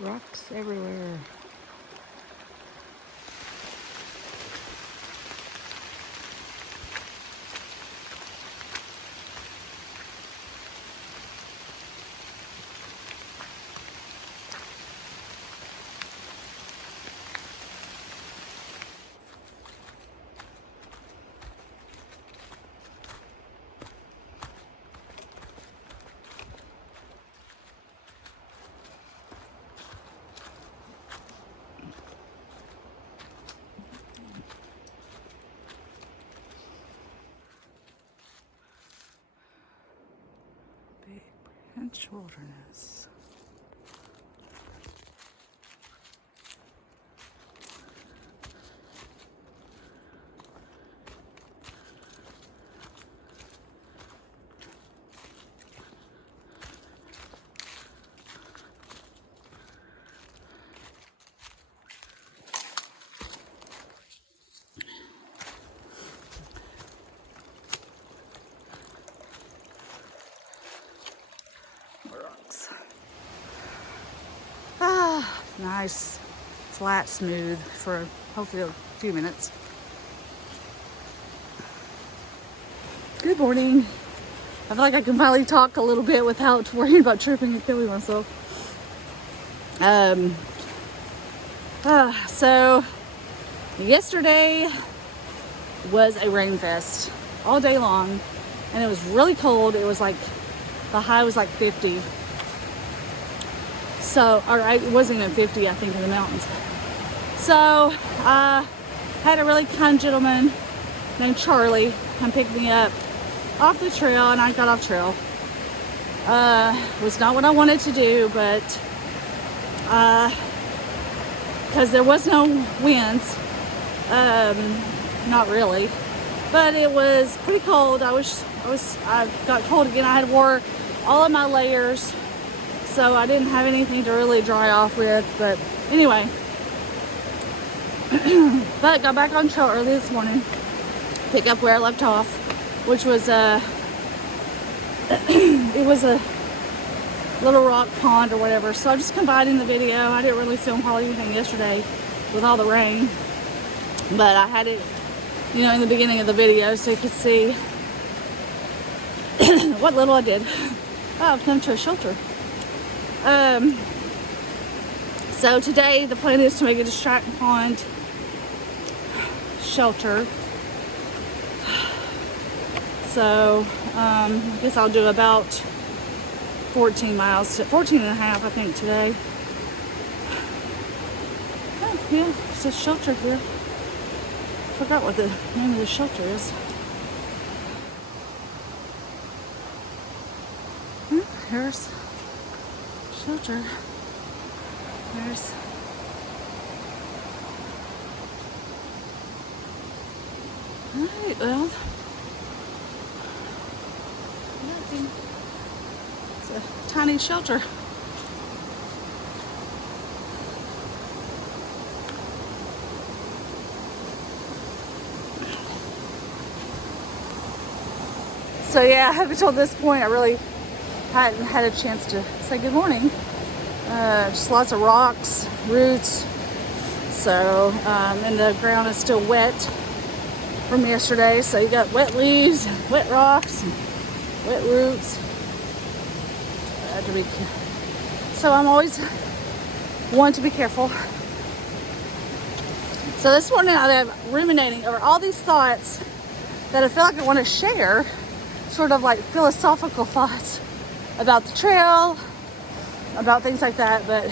Rocks everywhere. Big branch wilderness. Rocks. Ah, nice, flat, smooth for hopefully a few minutes. Good morning. I feel like I can finally talk a little bit without worrying about tripping and killing myself. So yesterday was a rain fest all day long, and it was really cold. It was like the high was like 50. So, or it wasn't even 50, I think, in the mountains. So I had a really kind gentleman named Charlie come pick me up off the trail, and I got off trail. Was not what I wanted to do, but because there was no winds, not really, but it was pretty cold. I got cold again. I had wore all of my layers, so I didn't have anything to really dry off with. But anyway, but got back on trail early this morning, pick up where I left off, which was it was a little rock pond or whatever. So I'm just combining the video. I didn't really film hardly anything yesterday with all the rain, but I had it, you know, in the beginning of the video so you could see what little I did. Oh, I've come to a shelter. So today the plan is to make a distract pond shelter. So I guess I'll do about 14 miles, 14 and a half, I think, today. Oh, yeah, it's a shelter here. Forgot what the name of the shelter is. Here's shelter. There's alright, well, it's a tiny shelter. So yeah, up until this point, I really hadn't had a chance to say good morning. Just lots of rocks, roots. So, and the ground is still wet from yesterday. So you got wet leaves, wet rocks, wet roots. So I'm always one to be careful. So this morning I'm ruminating over all these thoughts that I feel like I want to share, sort of like philosophical thoughts about the trail, about things like that, but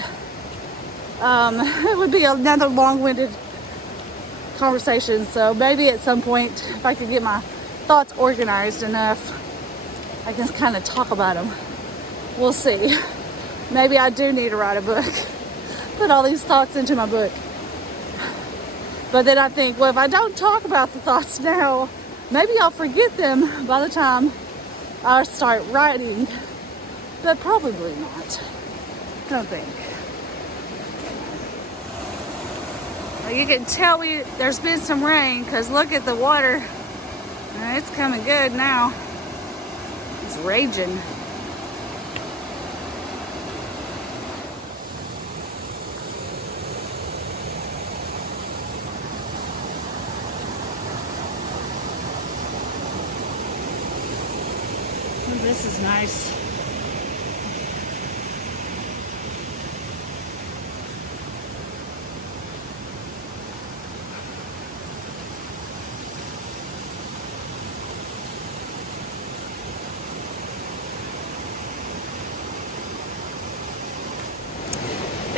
it would be another long-winded conversation. So maybe at some point, if I could get my thoughts organized enough, I can kind of talk about them. We'll see. Maybe I do need to write a book, put all these thoughts into my book. But then I think, well, if I don't talk about the thoughts now, maybe I'll forget them by the time I start writing. But probably not. I don't think. Well, you can tell there's been some rain, because look at the water. It's coming good now. It's raging. Oh, this is nice.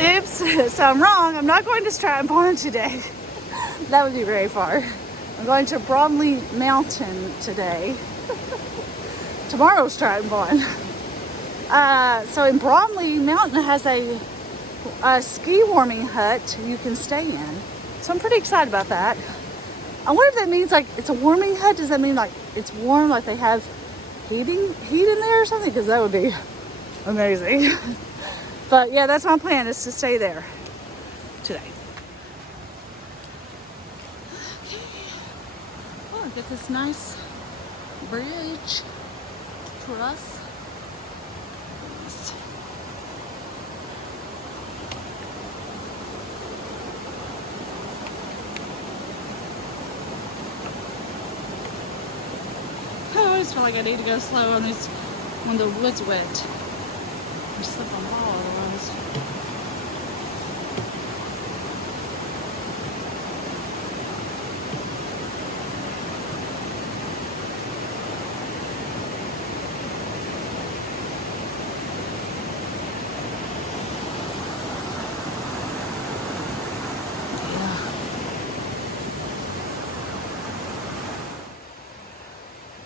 Oops, so I'm wrong. I'm not going to Stratton Pond today. That would be very far. I'm going to Bromley Mountain today. Tomorrow's Stratton Pond. So in Bromley Mountain has a ski warming hut you can stay in. So I'm pretty excited about that. I wonder if that means like it's a warming hut. Does that mean like it's warm, like they have heat in there or something? Because that would be amazing. But yeah, that's my plan, is to stay there today. Okay. Oh, look at this nice bridge for us. I always feel like I need to go slow on these when the wood's wet. I slip and fall otherwise.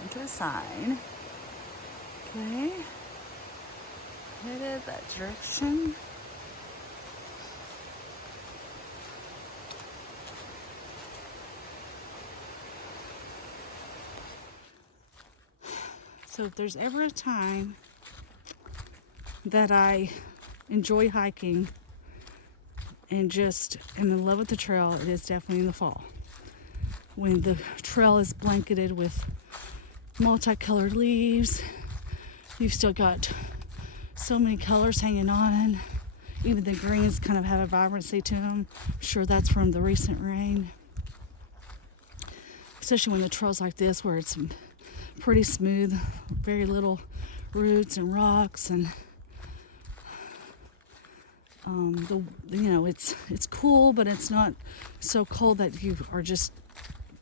Into a sign. Okay. Headed that direction. So if there's ever a time that I enjoy hiking and just am in love with the trail, it is definitely in the fall. When the trail is blanketed with multicolored leaves, you've still got so many colors hanging on. Even the greens kind of have a vibrancy to them. I'm sure that's from the recent rain. Especially when the trail's like this, where it's pretty smooth, very little roots and rocks, and it's cool, but it's not so cold that you are just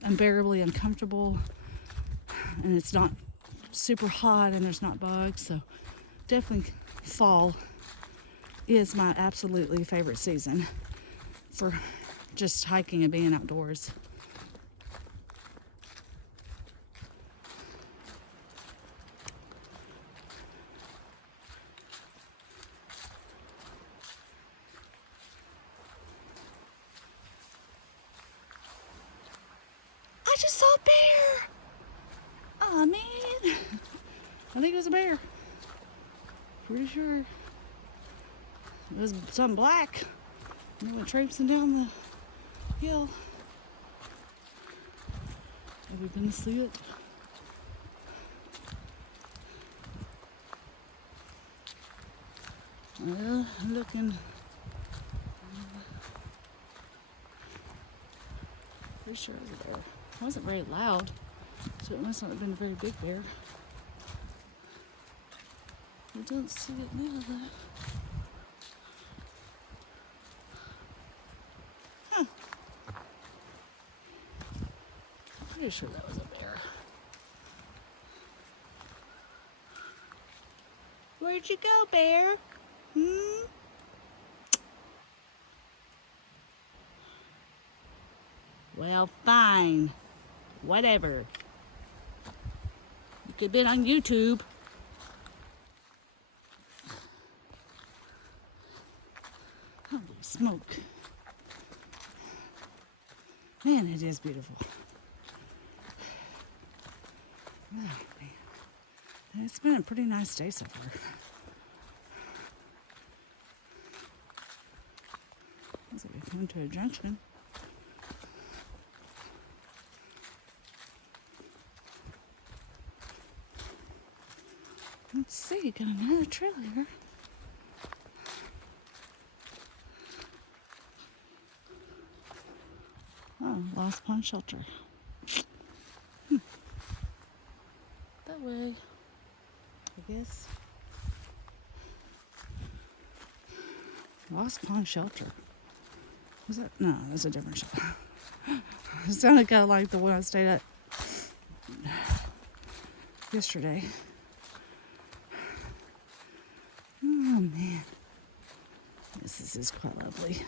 unbearably uncomfortable, and it's not super hot, and there's not bugs. So definitely fall is my absolutely favorite season for just hiking and being outdoors. I just saw a bear. Oh man, I think it was a bear. Pretty sure it was something black. And it went traipsing down the hill. Are we gonna see it? Well, looking. Pretty sure it was a bear. It wasn't very loud, so it must not have been a very big bear. I don't see it now though. Huh. Pretty sure that was a bear. Where'd you go, bear? Well, fine. Whatever. You could have been on YouTube. Holy smoke. Man, it is beautiful. Oh, man. It's been a pretty nice day so far. Looks like we're coming to a junction. Let's see, got another trail here. Oh, Lost Pond Shelter. That way. I guess. Lost Pond Shelter. Was that? No, that's a different shelter. It sounded kind of like the one I stayed at yesterday. Oh man, yes, this is quite lovely.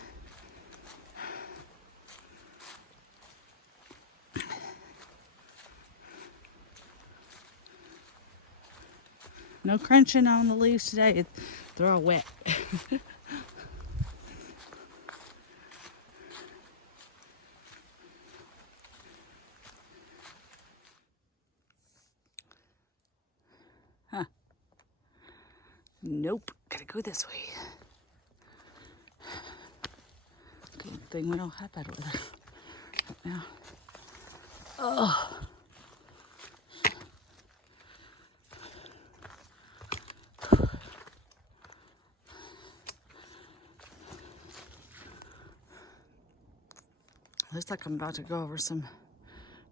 No crunching on the leaves today. They're all wet. Huh. Nope. Gotta go this way. Good thing we don't have bad weather right now. Oh. Looks like I'm about to go over some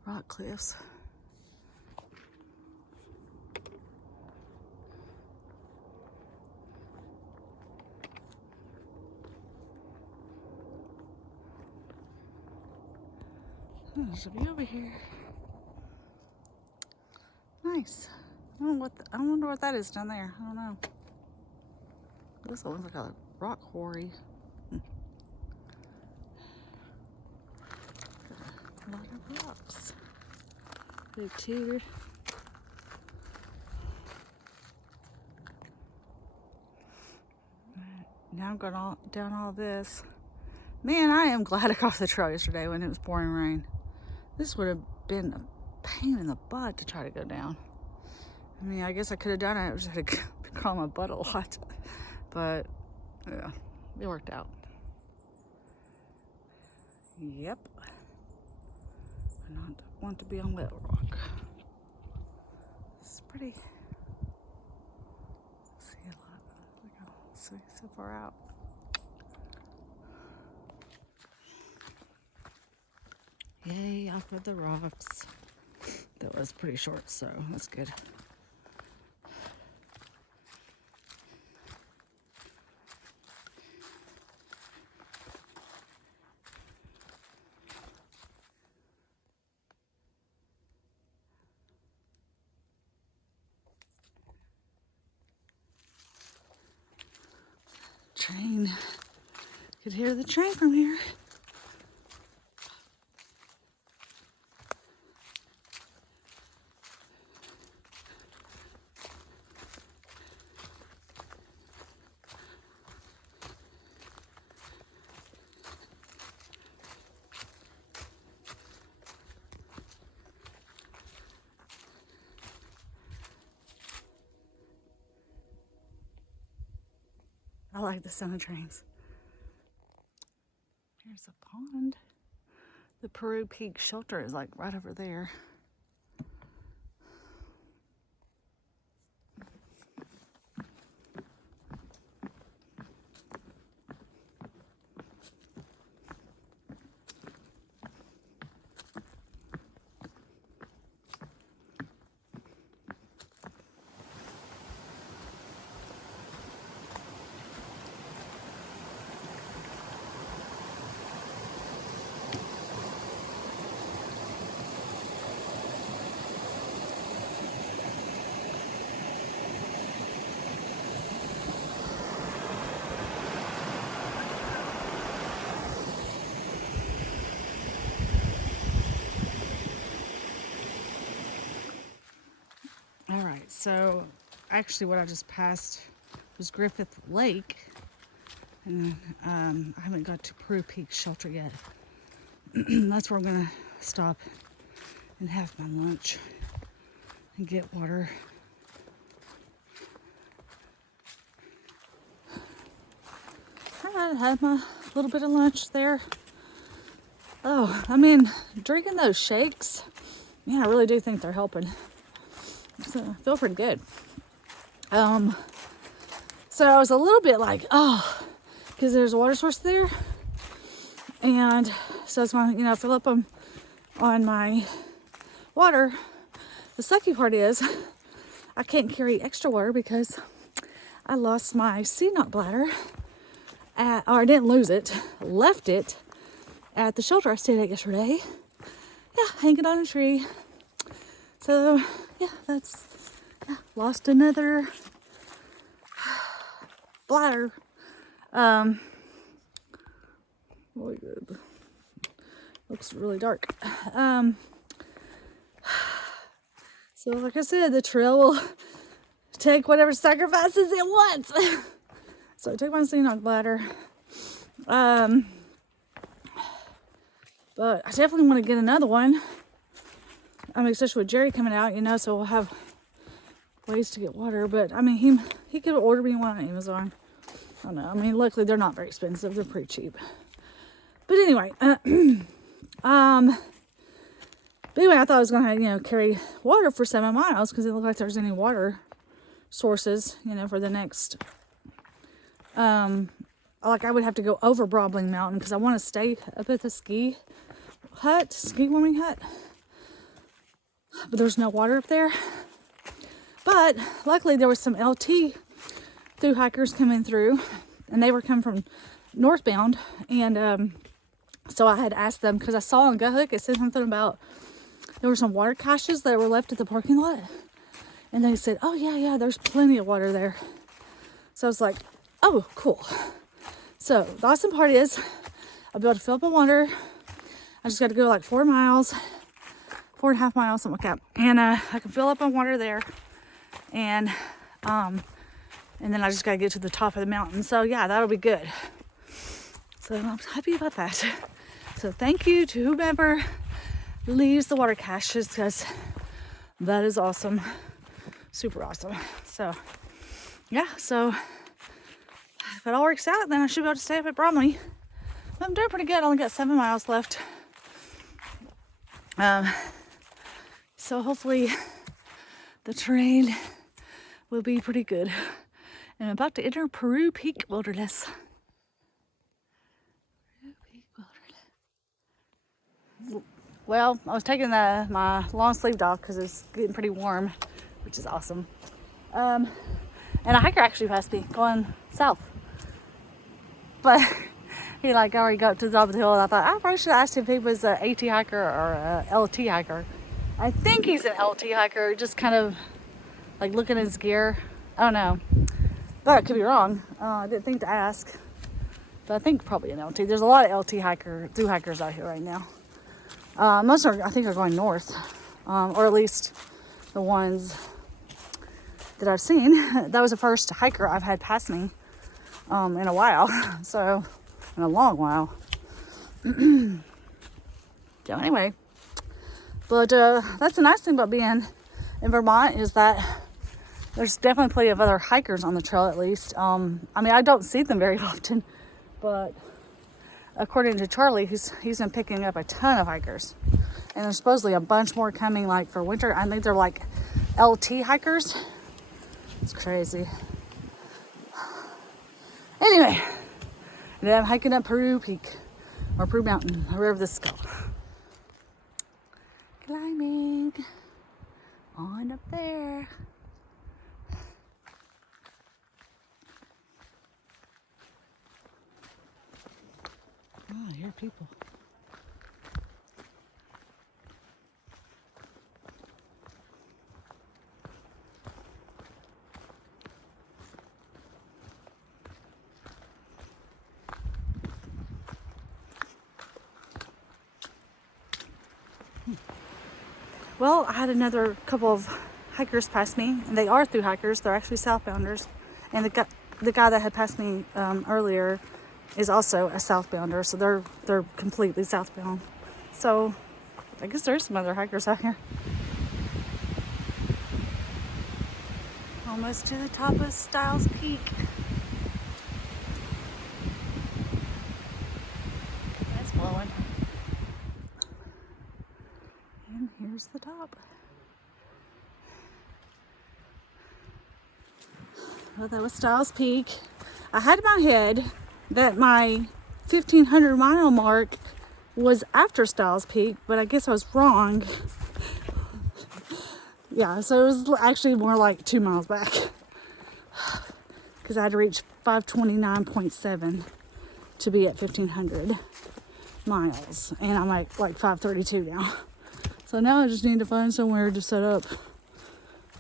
rock cliffs. There's a view over here. Nice. I wonder what that is down there. I don't know. This looks like a rock quarry. A lot of rocks. They've teetered. Now I'm going down all this. Man, I am glad I got off the trail yesterday when it was pouring rain. This would have been a pain in the butt to try to go down. I mean, I guess I could have done it. I just had to crawl my butt a lot. But, yeah, it worked out. Yep. I don't want to be on wet rock. It's pretty. See a lot. We can see so far out. Yay, off of the rocks. That was pretty short, so that's good. Train. Could hear the train from here. I like the sound of trains. Here's a pond. The Peru Peak Shelter is like right over there. Alright, so actually what I just passed was Griffith Lake, and I haven't got to Peru Peak Shelter yet. That's where I'm gonna stop and have my lunch and get water. I had my little bit of lunch there. Oh, I mean, drinking those shakes, yeah, I really do think they're helping. So I feel pretty good. So I was a little bit like, oh, because there's a water source there. And so I was going to, fill up on my water. The sucky part is I can't carry extra water because I lost my sea knot bladder or I didn't lose it, left it at the shelter I stayed at yesterday. Yeah, hanging on a tree. So yeah, lost another bladder. Really good. Looks really dark. So like I said, the trail will take whatever sacrifices it wants. So I took my sea knot bladder. But I definitely want to get another one. I mean, especially with Jerry coming out, so we'll have ways to get water. But I mean, he could order me one on Amazon. I don't know. I mean, luckily they're not very expensive. They're pretty cheap. But anyway, I thought I was gonna, carry water for 7 miles because it didn't look like there's any water sources, for the next. Like I would have to go over Broadbling Mountain because I want to stay up at the ski warming hut. But there's no water up there. But luckily there was some LT through hikers coming through, and they were coming from northbound, and so I had asked them because I saw on GoHook it said something about there were some water caches that were left at the parking lot, and they said, "Oh yeah, there's plenty of water there." So I was like, "Oh, cool." So the awesome part is I'll be able to fill up on water. I just got to go like 4 miles, 4.5 miles, something like that, and I can fill up on water there, and then I just got to get to the top of the mountain. So yeah, that'll be good. So I'm happy about that. So thank you to whomever leaves the water caches because that is awesome. Super awesome. So yeah, so if it all works out, then I should be able to stay up at Bromley. I'm doing pretty good. I only got 7 miles left. So hopefully the terrain will be pretty good. And I'm about to enter Peru Peak Wilderness. Well, I was taking my long sleeved off because it's getting pretty warm, which is awesome. And a hiker actually passed me going south. But he already got up to the top of the hill, and I thought I probably should have asked him if he was an AT hiker or a LT hiker. I think he's an LT hiker, just kind of like looking at his gear. I don't know, but I could be wrong. I didn't think to ask, but I think probably an LT. There's a lot of LT through hikers out here right now. Most are, I think, are going north, or at least the ones that I've seen. That was the first hiker I've had pass me in a while, so in a long while. So anyway, but that's the nice thing about being in Vermont is that there's definitely plenty of other hikers on the trail, at least. I mean, I don't see them very often, but according to Charlie, he's been picking up a ton of hikers, and there's supposedly a bunch more coming, like for winter. I think they're like LT hikers. It's crazy. Anyway, then I'm hiking up Peru Peak or Peru Mountain, or wherever this is called. Climbing on up there. Oh, I hear people. Well, I had another couple of hikers pass me, and they are through hikers. They're actually southbounders, and the guy that had passed me earlier is also a southbounder, so they're completely southbound. So I guess there's some other hikers out here. Almost to the top of Styles Peak. That's blowing. And here's the top. Well, that was Styles Peak. I had in my head that my 1,500 mile mark was after Styles Peak, but I guess I was wrong. Yeah, so it was actually more like 2 miles back because I had to reach 529.7 to be at 1,500 miles, and I'm like 532 now. So now I just need to find somewhere to set up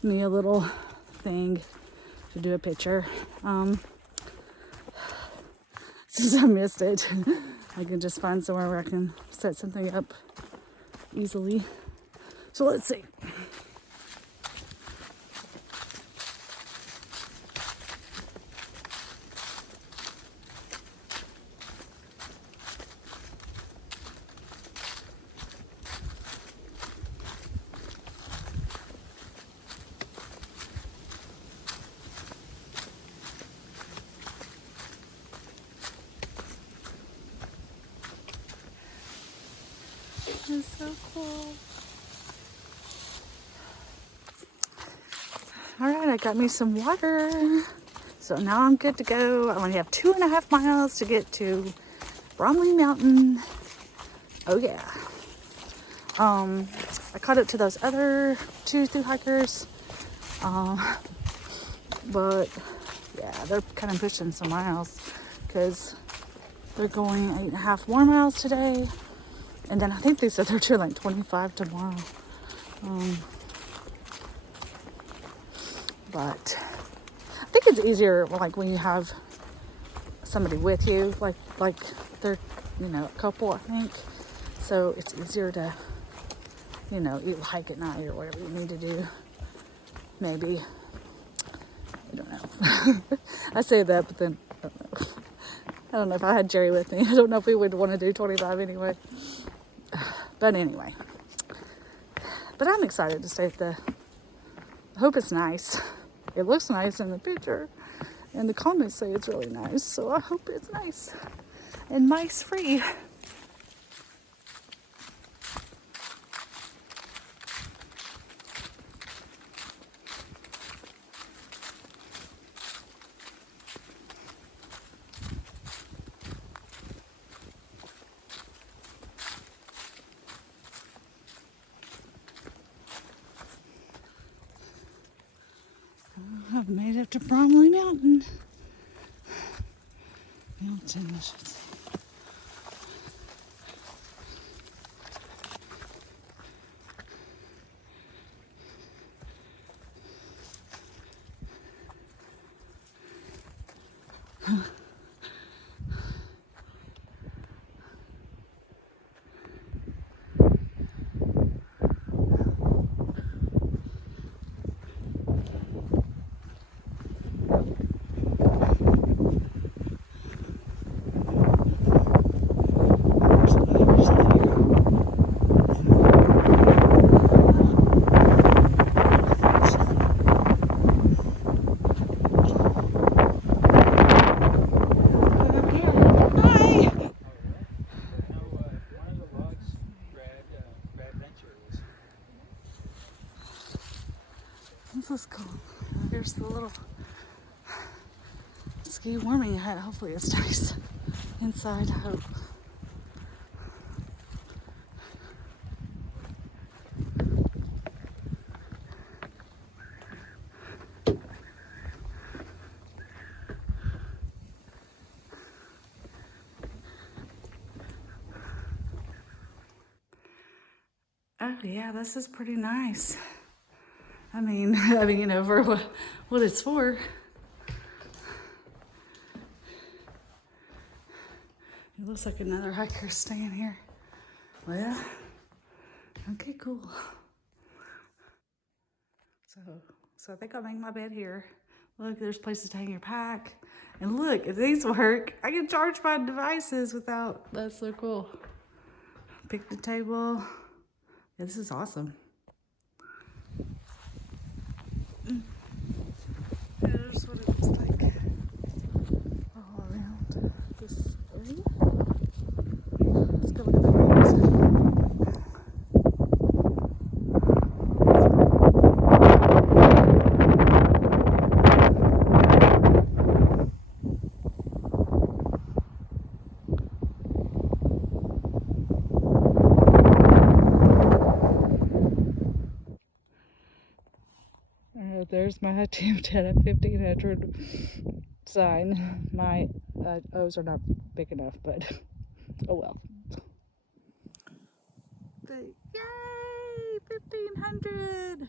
me a little thing to do a picture. Since I missed it, I can just find somewhere where I can set something up easily. So let's see. It's so cool. All right, I got me some water. So now I'm good to go. I only have 2.5 miles to get to Bromley Mountain. Oh yeah. I caught up to those other 2 through hikers. But yeah, they're kind of pushing some miles because they're going 8.5 more miles today. And then I think they said they're doing like 25 tomorrow. But I think it's easier like when you have somebody with you, like they're, a couple, I think. So it's easier to, you hike at night or whatever you need to do. Maybe. I don't know. I say that, but then I don't know. I don't know if I had Jerry with me. I don't know if we would want to do 25 anyway. But anyway. But I'm excited to stay at I hope it's nice. It looks nice in the picture. And the comments say it's really nice. So I hope it's nice. And mice free. I've made it to Bromley Mountain. Mountain, I should say. This is cool. Here's the little ski warming hut. Hopefully it's nice inside, I hope. Oh yeah, this is pretty nice. I mean, for what it's for. It looks like another hiker staying here. Well, okay, cool. So I think I'll make my bed here. Look, there's places to hang your pack. And look, if these work, I can charge my devices without, that's so cool. Picnic table. Yeah, this is awesome. Here's what it looks like all around this area. Let's go look at the roads. There's my attempt at a 1500 sign. My O's are not big enough, but oh well. But yay, 1500!